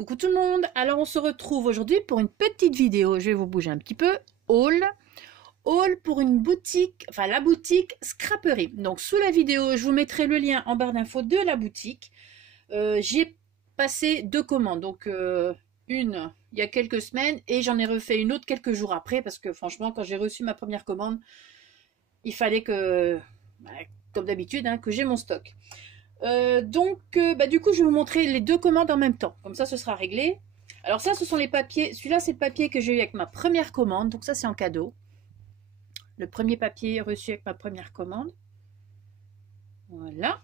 Coucou tout le monde, alors on se retrouve aujourd'hui pour une petite vidéo, je vais vous bouger un petit peu, haul pour une boutique, enfin la boutique Scraperie. Donc sous la vidéo, je vous mettrai le lien en barre d'infos de la boutique. J'y ai passé 2 commandes, donc une il y a quelques semaines et j'en ai refait une autre quelques jours après parce que franchement quand j'ai reçu ma première commande, il fallait que, comme d'habitude, que j'ai mon stock. Du coup, je vais vous montrer les 2 commandes en même temps. Comme ça, ce sera réglé. Alors ça, ce sont les papiers. Celui-là, c'est le papier que j'ai eu avec ma première commande. Donc ça, c'est en cadeau. Le premier papier reçu avec ma première commande. Voilà.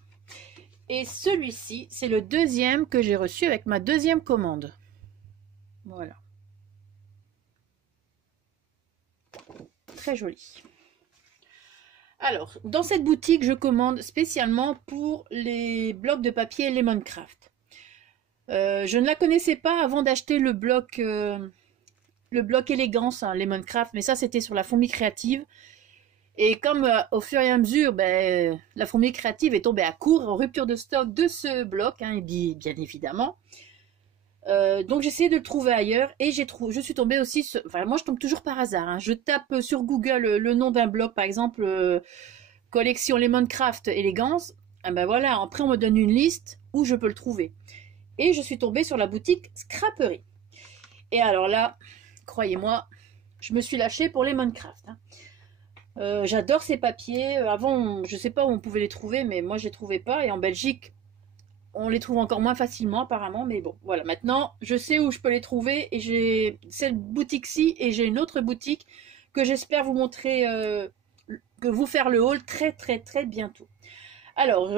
Et celui-ci, c'est le deuxième que j'ai reçu avec ma deuxième commande. Voilà. Très joli. Alors, dans cette boutique, je commande spécialement pour les blocs de papier Lemoncraft. Je ne la connaissais pas avant d'acheter le bloc élégance, Lemoncraft, mais ça c'était sur la fourmi créative. Et comme au fur et à mesure, la fourmi créative est tombée à court, en rupture de stock de ce bloc, bien évidemment. Donc j'ai essayé de le trouver ailleurs et je suis tombée aussi sur, enfin moi je tombe toujours par hasard, je tape sur Google le nom d'un blog, par exemple collection Lemoncraft élégance, voilà, après on me donne une liste où je peux le trouver et je suis tombée sur la boutique Scraperie. Et alors là, croyez-moi, je me suis lâchée pour Lemoncraft. J'adore ces papiers. Avant, je sais pas où on pouvait les trouver, mais moi je les trouvais pas. Et en Belgique, on les trouve encore moins facilement apparemment. Mais bon, voilà. Maintenant, je sais où je peux les trouver. Et j'ai cette boutique-ci et j'ai une autre boutique que j'espère vous montrer, que vous faire le haul très très très bientôt. Alors,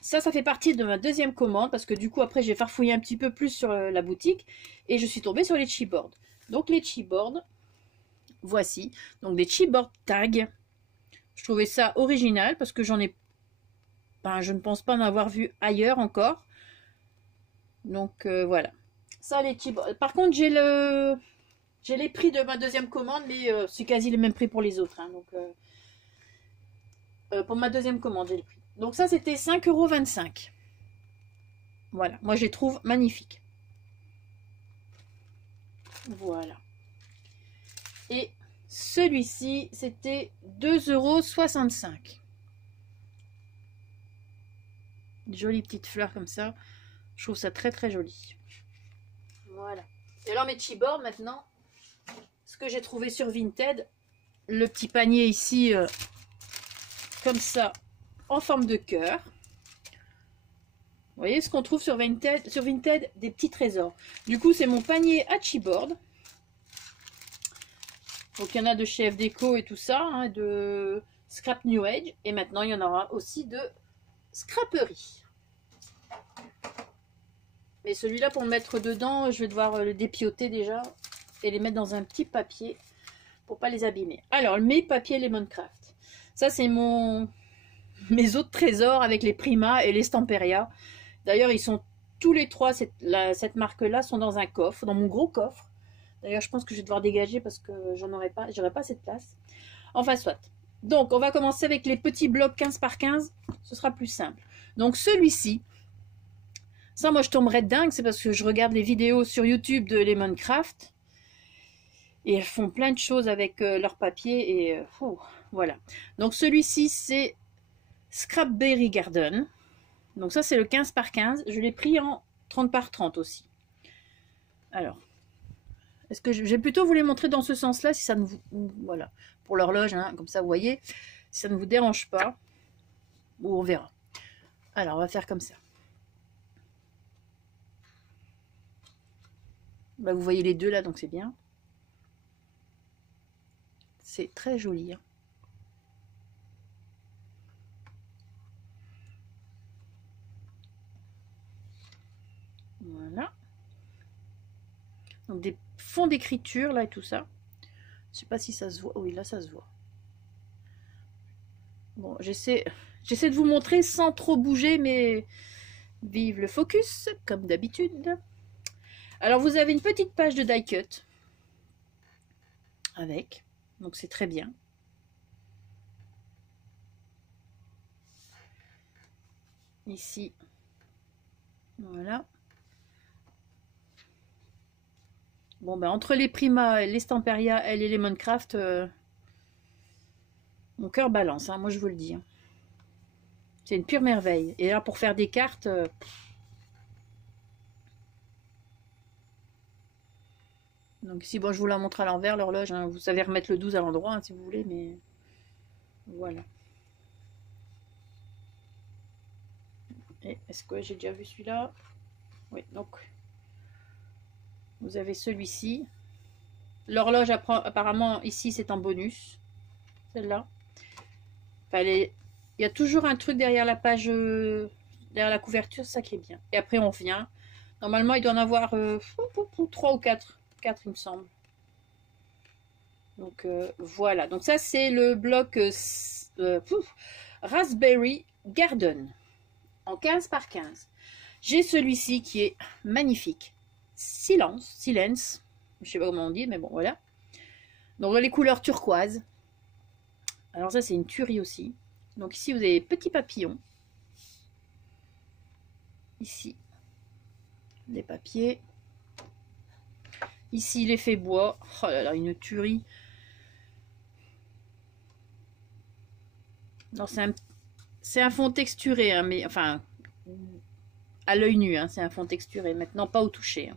ça fait partie de ma deuxième commande parce que du coup après j'ai farfouillé un petit peu plus sur la boutique et je suis tombée sur les chipboards. Donc les chipboards, voici, donc des chipboard tags. Je trouvais ça original parce que je ne pense pas en avoir vu ailleurs encore. Donc voilà. Ça les chipboards. Par contre j'ai les prix de ma deuxième commande, mais c'est quasi les mêmes prix pour les autres. Donc pour ma deuxième commande j'ai les prix. Donc ça c'était 5,25 €. Voilà, moi je les trouve magnifiques. Voilà. Et celui-ci, c'était 2,65 €. Jolie petite fleur comme ça. Je trouve ça très très joli. Voilà. Et alors mes chipboards maintenant, ce que j'ai trouvé sur Vinted, le petit panier ici, comme ça, en forme de cœur. Vous voyez ce qu'on trouve sur Vinted, des petits trésors. Du coup, c'est mon panier à chipboard. Donc il y en a de chez FDeco et tout ça, de Scrap New Age. Et maintenant, il y en aura aussi de Scraperie. Mais celui-là, pour le mettre dedans, je vais devoir le dépioter déjà et les mettre dans un petit papier pour pas les abîmer. Alors, mes papiers Lemoncraft. Ça, c'est mes autres trésors avec les Prima et les Stamperia. D'ailleurs, ils sont tous les trois, cette marque-là, sont dans un coffre, dans mon gros coffre. D'ailleurs, je pense que je vais devoir dégager parce que j'aurai pas cette place. Enfin, soit. Donc, on va commencer avec les petits blocs 15 par 15. Ce sera plus simple. Donc, celui-ci, ça, moi, je tomberais dingue. C'est parce que je regarde les vidéos sur YouTube de Lemoncraft. Et elles font plein de choses avec leur papier. Et voilà. Donc, celui-ci, c'est Scrapberry Garden. Donc, ça, c'est le 15 par 15. Je l'ai pris en 30 par 30 aussi. Alors, est-ce que je vais plutôt vous les montrer dans ce sens-là, si ça ne vous... Voilà, pour l'horloge, comme ça, vous voyez, si ça ne vous dérange pas. Ou on verra. Alors, on va faire comme ça. Vous voyez les deux là, donc c'est bien. C'est très joli. Voilà. Donc des fonds d'écriture là et tout ça. Je sais pas si ça se voit. Oui, là ça se voit. Bon, j'essaie de vous montrer sans trop bouger, mais vive le focus, comme d'habitude. Alors vous avez une petite page de die cut avec, donc c'est très bien. Ici, voilà. Bon, ben, entre les Prima, les Stamperia et les Lemoncraft, mon cœur balance, hein, moi je vous le dis. Hein. C'est une pure merveille. Et là, pour faire des cartes... donc ici, bon, je vous la montre à l'envers, l'horloge. Hein. Vous savez remettre le 12 à l'endroit, hein, si vous voulez, mais... Voilà. Et est-ce que j'ai déjà vu celui-là? Oui, donc... Vous avez celui-ci. L'horloge, apparemment, ici, c'est en bonus. Celle-là. Enfin, il y a toujours un truc derrière la page, derrière la couverture, c'est ça qui est bien. Et après, on vient. Normalement, il doit en avoir 3 ou 4. 4, il me semble. Donc, voilà. Donc, ça, c'est le bloc Raspberry Garden. En 15 par 15. J'ai celui-ci qui est magnifique. Silence. Je sais pas comment on dit, mais bon, voilà. Donc, les couleurs turquoise. Alors, ça, c'est une tuerie aussi. Donc, ici, vous avez petits papillons. Ici, les papiers. Ici, l'effet bois. Oh là là, une tuerie. Non, c'est un fond texturé, hein, mais enfin, à l'œil nu, hein, c'est un fond texturé. Maintenant, pas au toucher. Hein.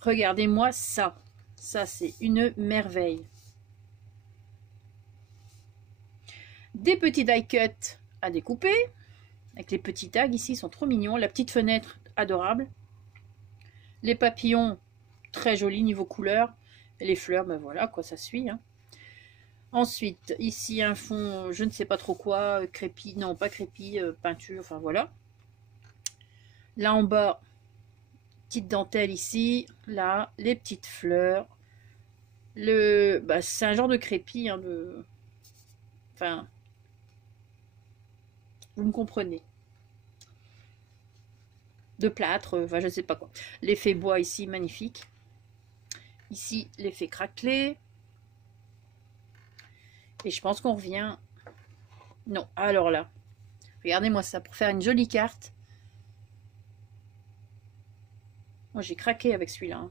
Regardez-moi ça. Ça, c'est une merveille. Des petits die cut à découper. Avec les petits tags ici, ils sont trop mignons. La petite fenêtre, adorable. Les papillons, très jolis niveau couleur. Et les fleurs, ben voilà, quoi, ça suit. Hein. Ensuite, ici, un fond, je ne sais pas trop quoi, crépi, non, pas crépi, peinture, enfin voilà. Là en bas, petite dentelle ici. Là, les petites fleurs. Bah, c'est un genre de crépi, hein, enfin, vous me comprenez. De plâtre, enfin, je ne sais pas quoi. L'effet bois ici, magnifique. Ici, l'effet craquelé. Et je pense qu'on revient... Non, alors là, regardez-moi ça, pour faire une jolie carte. Moi, j'ai craqué avec celui-là. Hein.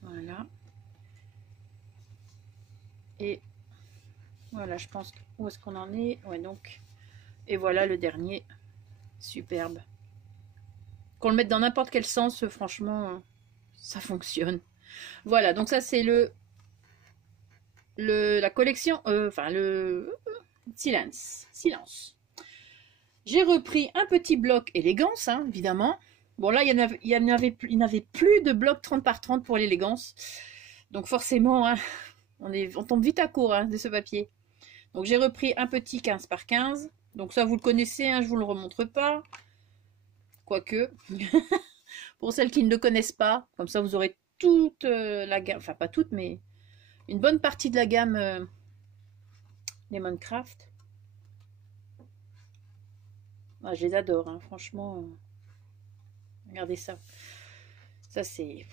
Voilà. Et voilà, je pense... Où est-ce qu'on en est? Ouais, donc... Et voilà le dernier. Superbe. Qu'on le mette dans n'importe quel sens, franchement, ça fonctionne. Voilà, donc ça, c'est la collection... enfin, le... Silence. J'ai repris un petit bloc élégance, hein, évidemment. Bon, là, il n'avait plus de bloc 30 par 30 pour l'élégance. Donc, forcément, hein, on tombe vite à court hein, de ce papier. Donc, j'ai repris un petit 15 par 15. Donc, ça, vous le connaissez, hein, je ne vous le remontre pas. Quoique, pour celles qui ne le connaissent pas, comme ça, vous aurez toute la gamme, enfin, pas toute, mais une bonne partie de la gamme Lemoncraft. Ah, je les adore, hein, franchement. Regardez ça. Ça, c'est...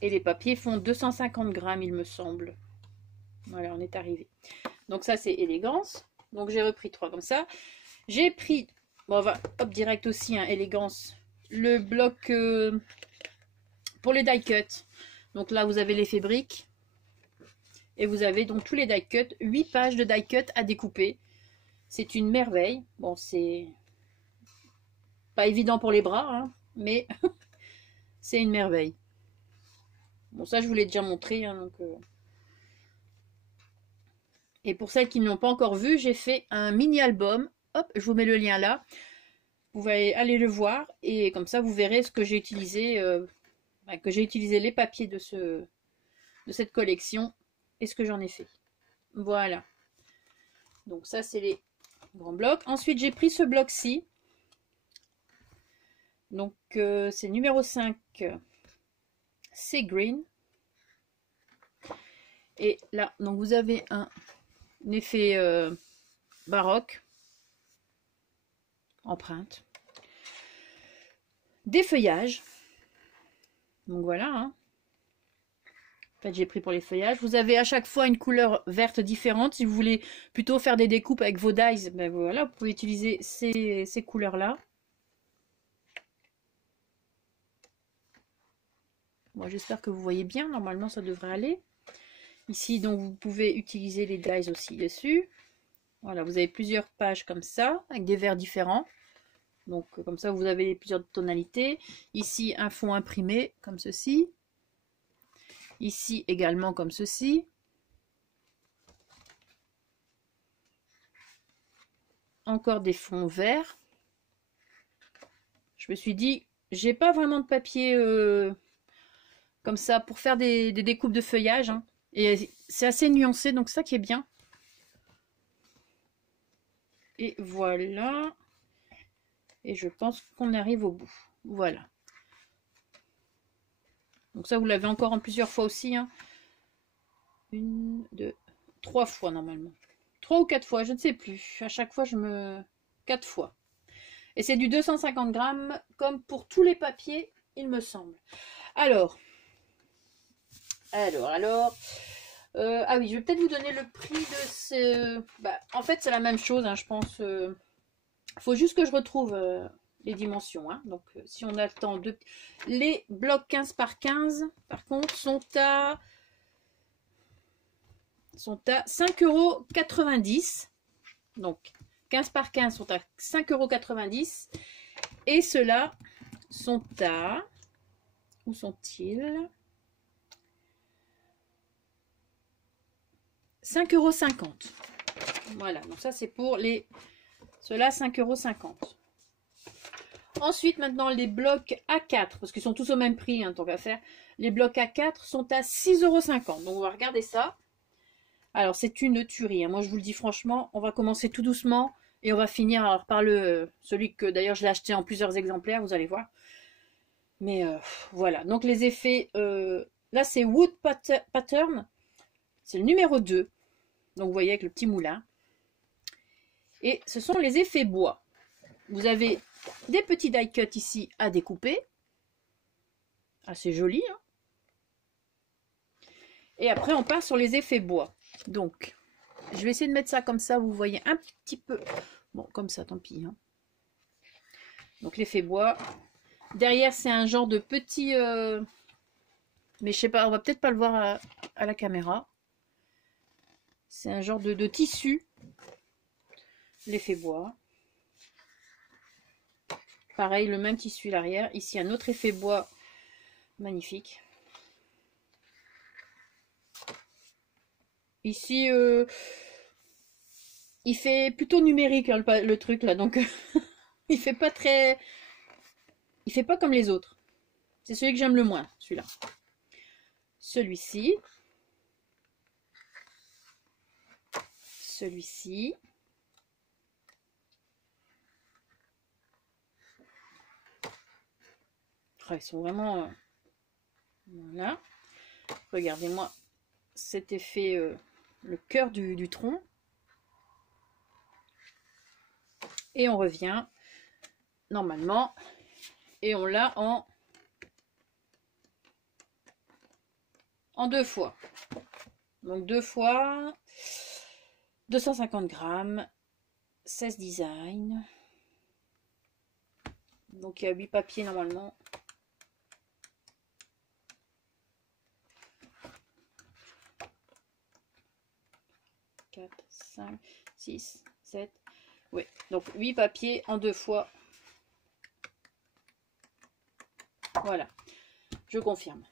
Et les papiers font 250 grammes, il me semble. Voilà, on est arrivé. Donc ça, c'est élégance. Donc j'ai repris 3 comme ça. J'ai pris, bon, on va hop direct aussi, hein, élégance, le bloc pour les die cut. Donc là, vous avez l'effet brique. Et vous avez donc tous les die cut, 8 pages de die cut à découper. C'est une merveille. Bon, c'est pas évident pour les bras, hein, mais c'est une merveille. Bon, ça, je vous l'ai déjà montré. Hein, donc, Et pour celles qui ne l'ont pas encore vu, j'ai fait un mini-album. Hop, je vous mets le lien là. Vous allez aller le voir. Et comme ça, vous verrez ce que j'ai utilisé. Que j'ai utilisé les papiers de cette collection. Et ce que j'en ai fait. Voilà. Donc ça, c'est les grands blocs. Ensuite, j'ai pris ce bloc-ci. Donc, c'est numéro 5. C'est green. Et là, donc vous avez un effet baroque. Empreinte. Des feuillages. Donc voilà. Hein. En fait, j'ai pris pour les feuillages. Vous avez à chaque fois une couleur verte différente. Si vous voulez plutôt faire des découpes avec vos dies, ben voilà, vous pouvez utiliser ces couleurs-là. Moi, j'espère que vous voyez bien. Normalement, ça devrait aller. Ici, donc, vous pouvez utiliser les dies aussi dessus. Voilà, vous avez plusieurs pages comme ça, avec des verts différents. Donc, comme ça, vous avez plusieurs tonalités. Ici, un fond imprimé, comme ceci. Ici, également, comme ceci. Encore des fonds verts. Je me suis dit, j'ai pas vraiment de papier comme ça pour faire des découpes de feuillage. Hein. Et c'est assez nuancé, donc ça qui est bien. Et voilà. Et je pense qu'on arrive au bout. Voilà. Donc ça, vous l'avez encore en plusieurs fois aussi. Hein. 1, 2, 3 fois normalement. 3 ou 4 fois, je ne sais plus. À chaque fois, 4 fois. Et c'est du 250 grammes, comme pour tous les papiers, il me semble. Alors. Ah oui, je vais peut-être vous donner le prix de ce... Bah, en fait, c'est la même chose, hein, je pense. Faut juste que je retrouve les dimensions. Hein. Donc, si on a le temps de... Les blocs 15 par 15, par contre, sont à 5,90 €. Donc, 15 par 15 sont à 5,90 €. Et ceux-là sont à... Où sont-ils? 5,50 €. Voilà, donc ça c'est pour les... Ceux-là, 5,50 €. Ensuite, maintenant, les blocs A4, parce qu'ils sont tous au même prix, hein, tant qu'à faire. Les blocs A4 sont à 6,50 €. Donc, on va regarder ça. Alors, c'est une tuerie. Hein. Moi, je vous le dis franchement, on va commencer tout doucement et on va finir alors, par celui que, d'ailleurs, je l'ai acheté en plusieurs exemplaires, vous allez voir. Mais voilà. Donc, les effets... là, c'est Wood Pattern. C'est le numéro 2. Donc, vous voyez, avec le petit moulin. Et ce sont les effets bois. Vous avez des petits die cuts ici à découper. Assez joli. Hein. Et après, on part sur les effets bois. Donc, je vais essayer de mettre ça comme ça. Vous voyez un petit peu. Bon, comme ça, tant pis. Hein. Donc, l'effet bois. Derrière, c'est un genre de petit... mais je sais pas, on va peut-être pas le voir à la caméra. C'est un genre de tissu. L'effet bois. Pareil, le même tissu l'arrière. Ici, un autre effet bois magnifique. Ici, il fait plutôt numérique hein, le truc là, donc il fait pas très... Il fait pas comme les autres. C'est celui que j'aime le moins, celui-là. Celui-ci. Celui-ci. Oh, ils sont vraiment... Voilà. Regardez-moi cet effet, le cœur du tronc. Et on revient normalement. Et on l'a en 2 fois. Donc 2 fois 250 grammes, 16 designs. Donc il y a 8 papiers normalement. « 4, 5, 6, 7... » Oui, donc 8 papiers en 2 fois. Voilà, je confirme.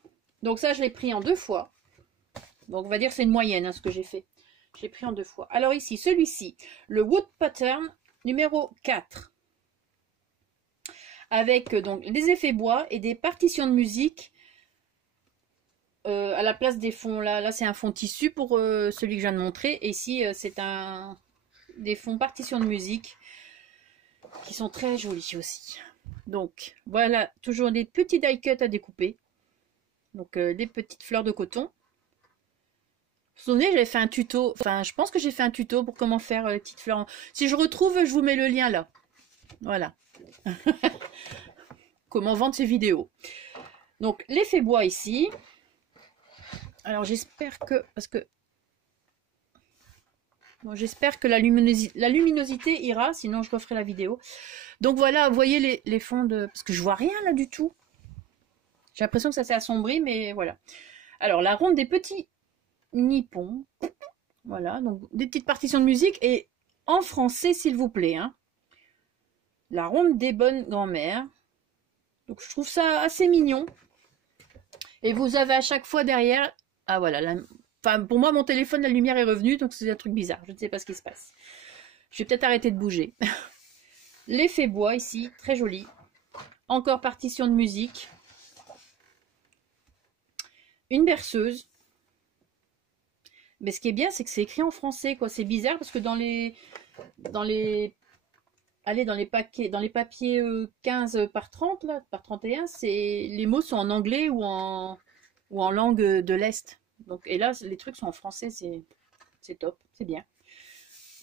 Donc ça, je l'ai pris en 2 fois. Donc on va dire que c'est une moyenne, hein, ce que j'ai fait. J'ai pris en 2 fois. Alors ici, celui-ci, le Wood Pattern numéro 4. Avec donc des effets bois et des partitions de musique à la place des fonds. Là c'est un fond tissu pour celui que je viens de montrer. Et ici, c'est des fonds partitions de musique qui sont très jolis aussi. Donc voilà, toujours des petits die cuts à découper. Donc des petites fleurs de coton. Vous vous souvenez, j'avais fait un tuto, enfin je pense que j'ai fait un tuto pour comment faire les petites fleurs. Si je retrouve, je vous mets le lien là. Voilà. Comment vendre ces vidéos. Donc l'effet bois ici. Alors j'espère que, parce que bon, j'espère que la luminosité ira, sinon je referai la vidéo. Donc voilà, vous voyez les fonds de... Parce que je vois rien là du tout. J'ai l'impression que ça s'est assombri, mais voilà. Alors la ronde des petits nippons. Voilà, donc des petites partitions de musique. Et en français, s'il vous plaît. Hein. La ronde des bonnes grand-mères. Donc je trouve ça assez mignon. Et vous avez à chaque fois derrière... Ah voilà, enfin, pour moi, mon téléphone, la lumière est revenue, donc c'est un truc bizarre. Je ne sais pas ce qui se passe. Je vais peut-être arrêter de bouger. L'effet bois ici, très joli. Encore partition de musique. Une berceuse. Mais ce qui est bien, c'est que c'est écrit en français, quoi. C'est bizarre parce que dans les papiers 15 par 30, là, par 31, les mots sont en anglais ou en langue de l'Est. Donc, et là, les trucs sont en français, c'est top, c'est bien.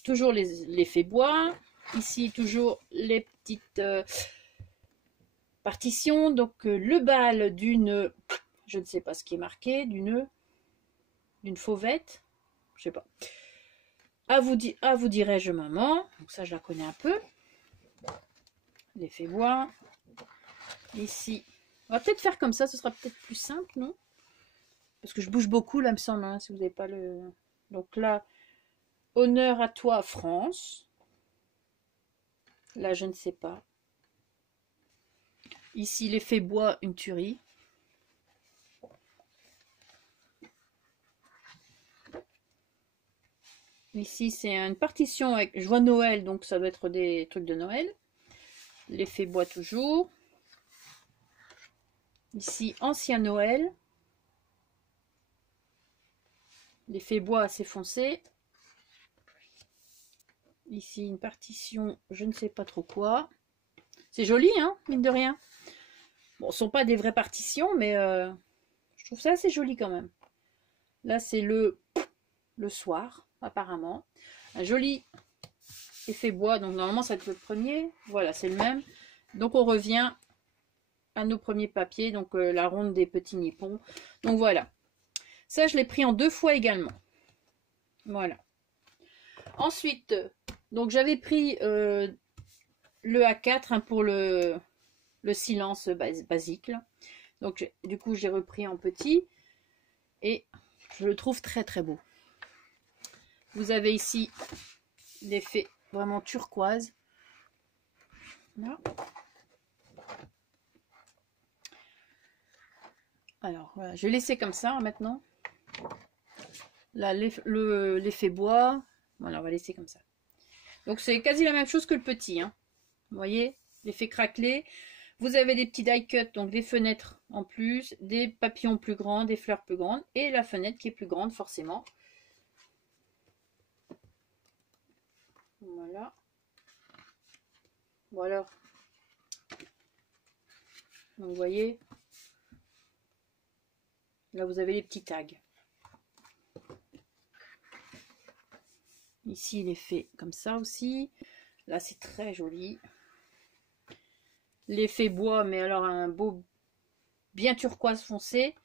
Toujours l'effet bois. Ici, toujours les petites partitions. Donc, le bal d'une, je ne sais pas ce qui est marqué, d'une fauvette. Je sais pas. À vous dirais-je, maman. Donc ça, je la connais un peu. L'effet bois. Ici, on va peut-être faire comme ça, ce sera peut-être plus simple, non? Parce que je bouge beaucoup, là, me semble, hein, si vous n'avez pas le... Donc là, honneur à toi, France. Là, je ne sais pas. Ici, l'effet bois, une tuerie. Ici, c'est une partition avec... Je vois Noël, donc ça doit être des trucs de Noël. L'effet bois toujours. Ici, ancien Noël. L'effet bois assez foncé. Ici, une partition, je ne sais pas trop quoi. C'est joli, hein, mine de rien. Bon, ce ne sont pas des vraies partitions, mais je trouve ça assez joli quand même. Là, c'est le soir, apparemment. Un joli effet bois. Donc, normalement, ça va être le premier. Voilà, c'est le même. Donc, on revient à nos premiers papiers. Donc, la ronde des petits nippons. Donc, voilà. Ça, je l'ai pris en 2 fois également. Voilà. Ensuite, donc j'avais pris le A4 hein, pour le silence basique. Là. Donc, du coup, j'ai repris en petit. Et je le trouve très, très beau. Vous avez ici l'effet vraiment turquoise. Là. Alors, voilà, je vais laisser comme ça maintenant. Là, l'effet bois. Voilà, on va laisser comme ça. Donc, c'est quasi la même chose que le petit. Hein. Vous voyez, l'effet craquelé. Vous avez des petits die cut, donc des fenêtres en plus, des papillons plus grands, des fleurs plus grandes, et la fenêtre qui est plus grande, forcément. Voilà. Voilà. Donc, vous voyez, là, vous avez les petits tags. Ici, il est fait comme ça aussi. Là, c'est très joli. L'effet bois, mais alors un beau, bien turquoise foncé.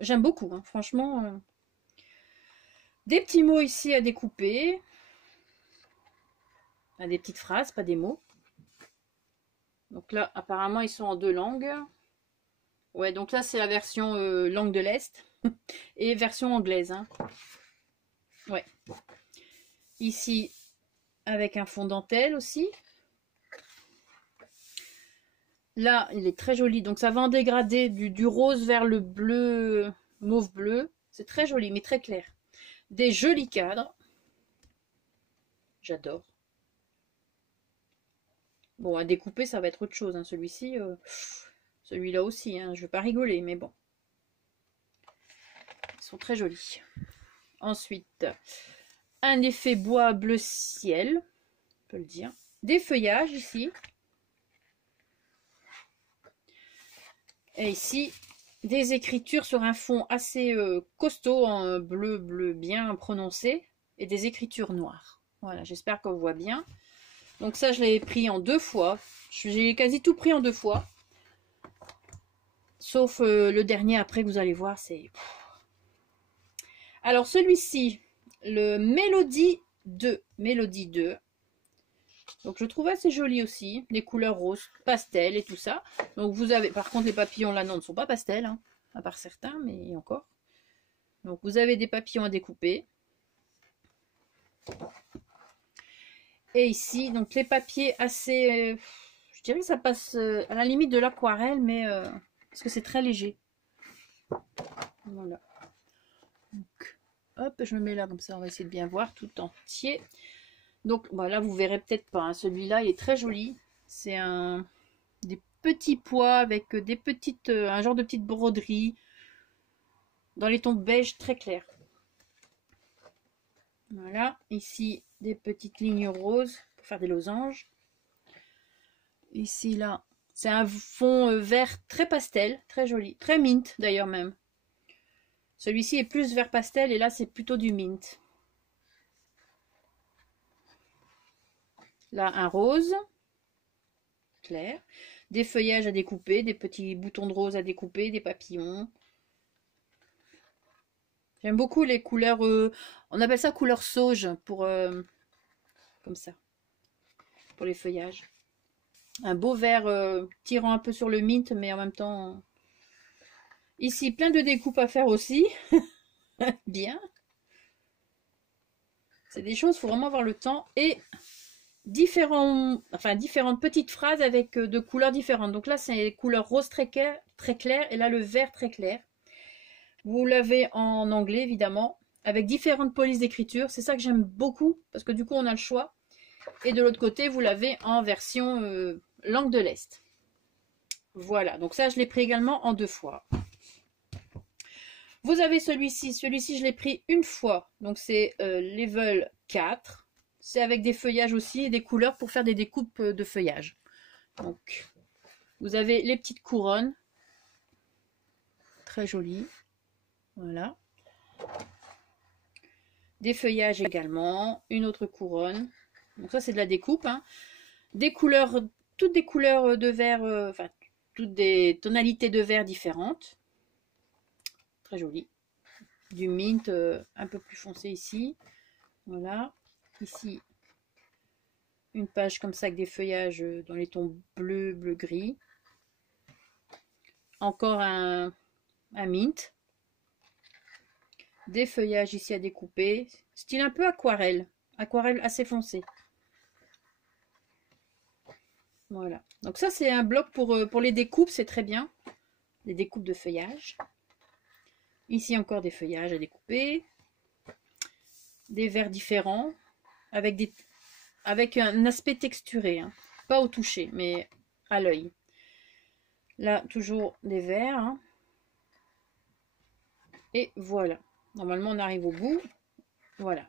J'aime beaucoup, hein, franchement. Des petits mots ici à découper. Des petites phrases, pas des mots. Donc là, apparemment, ils sont en 2 langues. Ouais, donc là, c'est la version langue de l'Est. Et version anglaise. Hein. Ouais. Ici, avec un fond dentelle aussi. Là, il est très joli. Donc, ça va en dégradé du rose vers le bleu, mauve bleu. C'est très joli, mais très clair. Des jolis cadres. J'adore. Bon, à découper, ça va être autre chose. Hein. Celui-ci, celui-là aussi. Hein. Je ne vais pas rigoler, mais bon. Ils sont très jolis. Ensuite, un effet bois bleu ciel. On peut le dire. Des feuillages ici. Et ici, des écritures sur un fond assez costaud, en bleu bien prononcé, et des écritures noires. Voilà, j'espère qu'on voit bien. Donc ça, je l'avais pris en 2 fois. J'ai quasi tout pris en 2 fois. Sauf le dernier après que vous allez voir, c'est... Alors celui-ci, le Mélodie 2. Mélodie 2. Donc je trouve assez joli aussi, des couleurs roses, pastel et tout ça. Donc vous avez, par contre les papillons là non ne sont pas pastels, hein, à part certains, mais encore. Donc vous avez des papillons à découper. Et ici, donc les papiers assez, je dirais que ça passe à la limite de l'aquarelle, mais parce que c'est très léger. Voilà. Donc, hop, je me mets là comme ça, on va essayer de bien voir tout entier. Donc voilà, vous verrez peut-être pas, hein. Celui-là il est très joli. C'est des petits pois avec des petites, un genre de petite broderie dans les tons beige très clairs. Voilà, ici des petites lignes roses pour faire des losanges. Ici là, c'est un fond vert très pastel, très joli, très mint d'ailleurs même. Celui-ci est plus vert pastel et là c'est plutôt du mint. Là un rose clair, des feuillages à découper, des petits boutons de rose à découper, des papillons. J'aime beaucoup les couleurs, on appelle ça couleur sauge pour comme ça, pour les feuillages. Un beau vert tirant un peu sur le mint, mais en même temps. Ici, plein de découpes à faire aussi. Bien. C'est des choses, il faut vraiment avoir le temps. Et différentes petites phrases avec de couleurs différentes. Donc là, c'est les couleurs rose très clair, et là, le vert très clair. Vous l'avez en anglais, évidemment, avec différentes polices d'écriture. C'est ça que j'aime beaucoup, parce que du coup, on a le choix. Et de l'autre côté, vous l'avez en version langue de l'Est. Voilà, donc ça, je l'ai pris également en 2 fois. Vous avez celui-ci je l'ai pris une fois, donc c'est level 4. C'est avec des feuillages aussi et des couleurs pour faire des découpes de feuillage. Donc, vous avez les petites couronnes, très jolies, voilà. Des feuillages également, une autre couronne. Donc ça c'est de la découpe, hein. Des couleurs, toutes des couleurs de vert, enfin toutes des tonalités de vert différentes. Très joli. Du mint un peu plus foncé ici. Voilà. Ici, une page comme ça avec des feuillages dans les tons bleu, bleu-gris. Encore un mint. Des feuillages ici à découper. Style un peu aquarelle. Aquarelle assez foncée. Voilà. Donc ça, c'est un bloc pour les découpes. C'est très bien. Les découpes de feuillage. Ici, encore des feuillages à découper. Des verts différents. Avec un aspect texturé. Hein. Pas au toucher, mais à l'œil. Là, toujours des verts. Hein. Et voilà. Normalement, on arrive au bout. Voilà.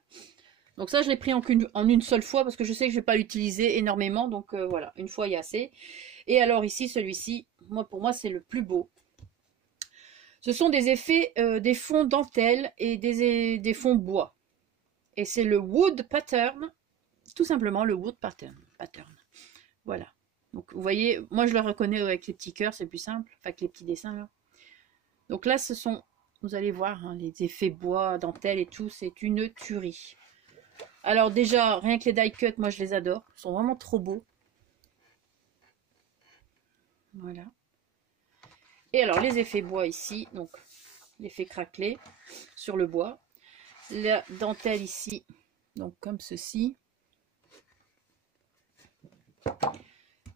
Donc ça, je l'ai pris en une seule fois parce que je sais que je ne vais pas l'utiliser énormément. Donc voilà, une fois, il y a assez. Et alors ici, celui-ci, pour moi, c'est le plus beau. Ce sont des effets, des fonds dentelle et des fonds bois. Et c'est le Wood Pattern. Tout simplement, le Wood Pattern. Voilà. Donc vous voyez, moi je le reconnais avec les petits cœurs, c'est plus simple. Enfin, avec les petits dessins là. Donc là, ce sont, vous allez voir, hein, les effets bois, dentelle et tout, c'est une tuerie. Alors déjà, rien que les die cut, moi je les adore. Ils sont vraiment trop beaux. Voilà. Et alors les effets bois ici, donc l'effet craquelé sur le bois. La dentelle ici, donc comme ceci.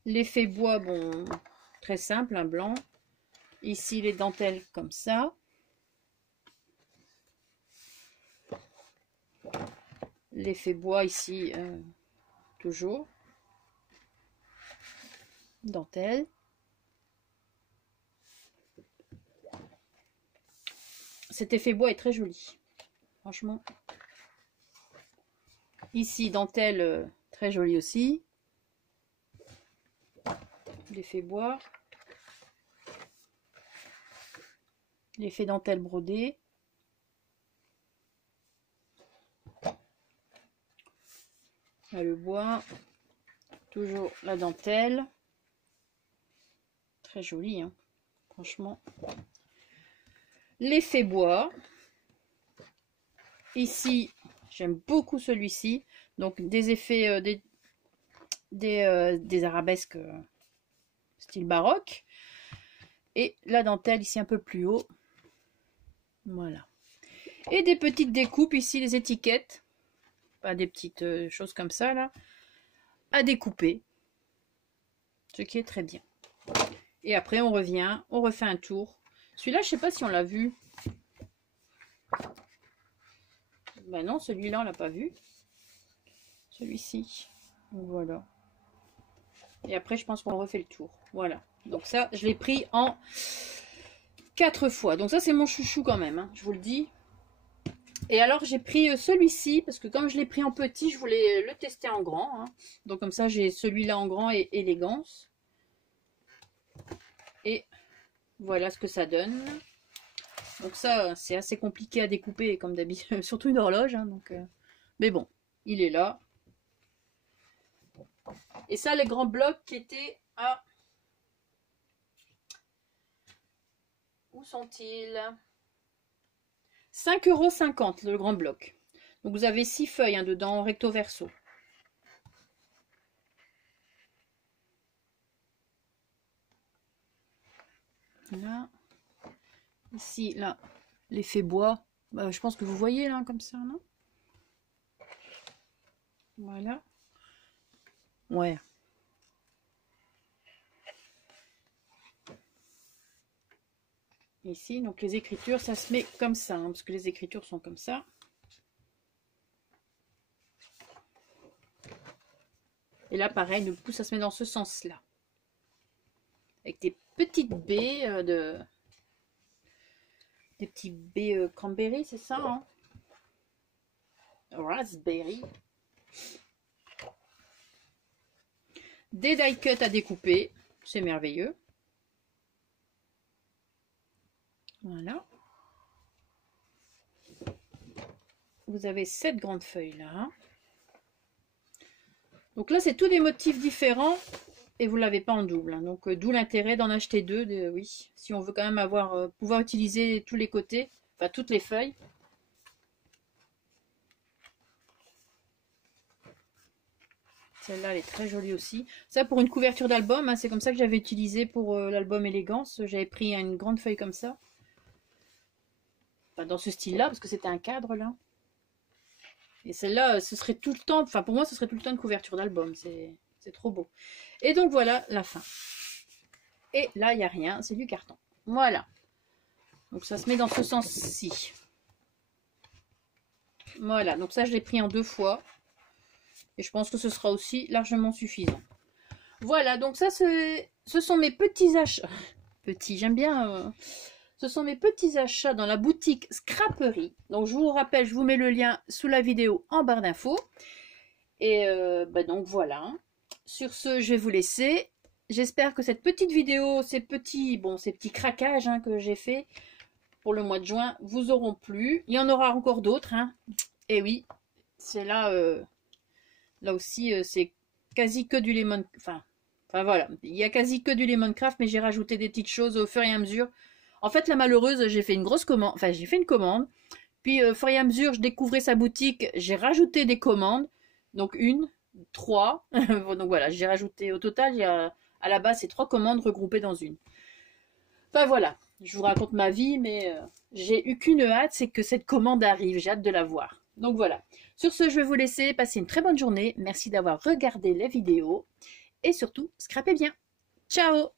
L'effet bois, bon, très simple, un blanc. Ici les dentelles comme ça. L'effet bois ici, toujours. Dentelle. Cet effet bois est très joli. Franchement. Ici, dentelle, très jolie aussi. L'effet bois. L'effet dentelle brodée. Là, le bois. Toujours la dentelle. Très joli, hein, franchement. L'effet bois. Ici, j'aime beaucoup celui-ci. Donc des effets, des arabesques style baroque. Et la dentelle ici un peu plus haut. Voilà. Et des petites découpes ici, les étiquettes. Pas des petites choses comme ça là. À découper. Ce qui est très bien. Et après on revient, on refait un tour. Celui-là, je sais pas si on l'a vu. Ben non, celui-là on l'a pas vu. Celui-ci. Voilà. Et après je pense qu'on refait le tour. Voilà. Donc ça, je l'ai pris en 4 fois. Donc ça c'est mon chouchou quand même, hein, je vous le dis. Et alors j'ai pris celui-ci, parce que comme je l'ai pris en petit, je voulais le tester en grand. Hein. Donc comme ça j'ai celui-là en grand et élégance. Et voilà ce que ça donne. Donc ça c'est assez compliqué à découper comme d'habitude, surtout une horloge. Hein, donc, mais bon, il est là. Et ça les grands blocs qui étaient à... Où sont-ils? 5,50 € le grand bloc. Donc vous avez 6 feuilles hein, dedans, recto verso. Là. Ici, là, l'effet bois. Bah, je pense que vous voyez là, comme ça, non? Voilà. Ouais. Ici, donc les écritures, ça se met comme ça, hein, parce que les écritures sont comme ça. Et là, pareil, du coup, ça se met dans ce sens-là. Avec des petites baies des petits baies cranberry, c'est ça, hein? Raspberry. Des die cuts à découper, c'est merveilleux. Voilà. Vous avez cette grande feuille là. Donc là, c'est tous des motifs différents et vous ne l'avez pas en double. Hein. Donc d'où l'intérêt d'en acheter deux, oui. Si on veut quand même avoir pouvoir utiliser tous les côtés, enfin toutes les feuilles. Celle-là, elle est très jolie aussi. Ça, pour une couverture d'album, hein, c'est comme ça que j'avais utilisé pour l'album Élégance. J'avais pris une grande feuille comme ça. Enfin, dans ce style-là, parce que c'était un cadre, là. Et celle-là, ce serait tout le temps... Enfin, pour moi, ce serait tout le temps une couverture d'album. C'est trop beau. Et donc, voilà la fin. Et là, il n'y a rien. C'est du carton. Voilà. Donc, ça se met dans ce sens-ci. Voilà. Donc, ça, je l'ai pris en 2 fois. Et je pense que ce sera aussi largement suffisant. Voilà, donc ça, ce sont mes petits achats. Petits, j'aime bien. Ce sont mes petits achats dans la boutique Scraperie. Donc, je vous rappelle, je vous mets le lien sous la vidéo en barre d'infos. Et donc, voilà. Sur ce, je vais vous laisser. J'espère que cette petite vidéo, ces petits craquages hein, que j'ai fait pour le mois de juin, vous auront plu. Il y en aura encore d'autres. Hein. Et oui, c'est là... Là aussi, c'est quasi que du lemon... Enfin, voilà. Il y a quasi que du Lemoncraft, mais j'ai rajouté des petites choses au fur et à mesure. En fait, la malheureuse, j'ai fait une grosse commande. Enfin, j'ai fait une commande. Puis, au fur et à mesure, je découvrais sa boutique. J'ai rajouté des commandes. Donc, 1, 3. Donc, voilà, j'ai rajouté. Au total, à la base, c'est 3 commandes regroupées dans une. Enfin, voilà. Je vous raconte ma vie, mais j'ai eu qu'une hâte, c'est que cette commande arrive. J'ai hâte de la voir. Donc, voilà. Sur ce, je vais vous laisser passer une très bonne journée. Merci d'avoir regardé la vidéo. Et surtout, scrapez bien. Ciao!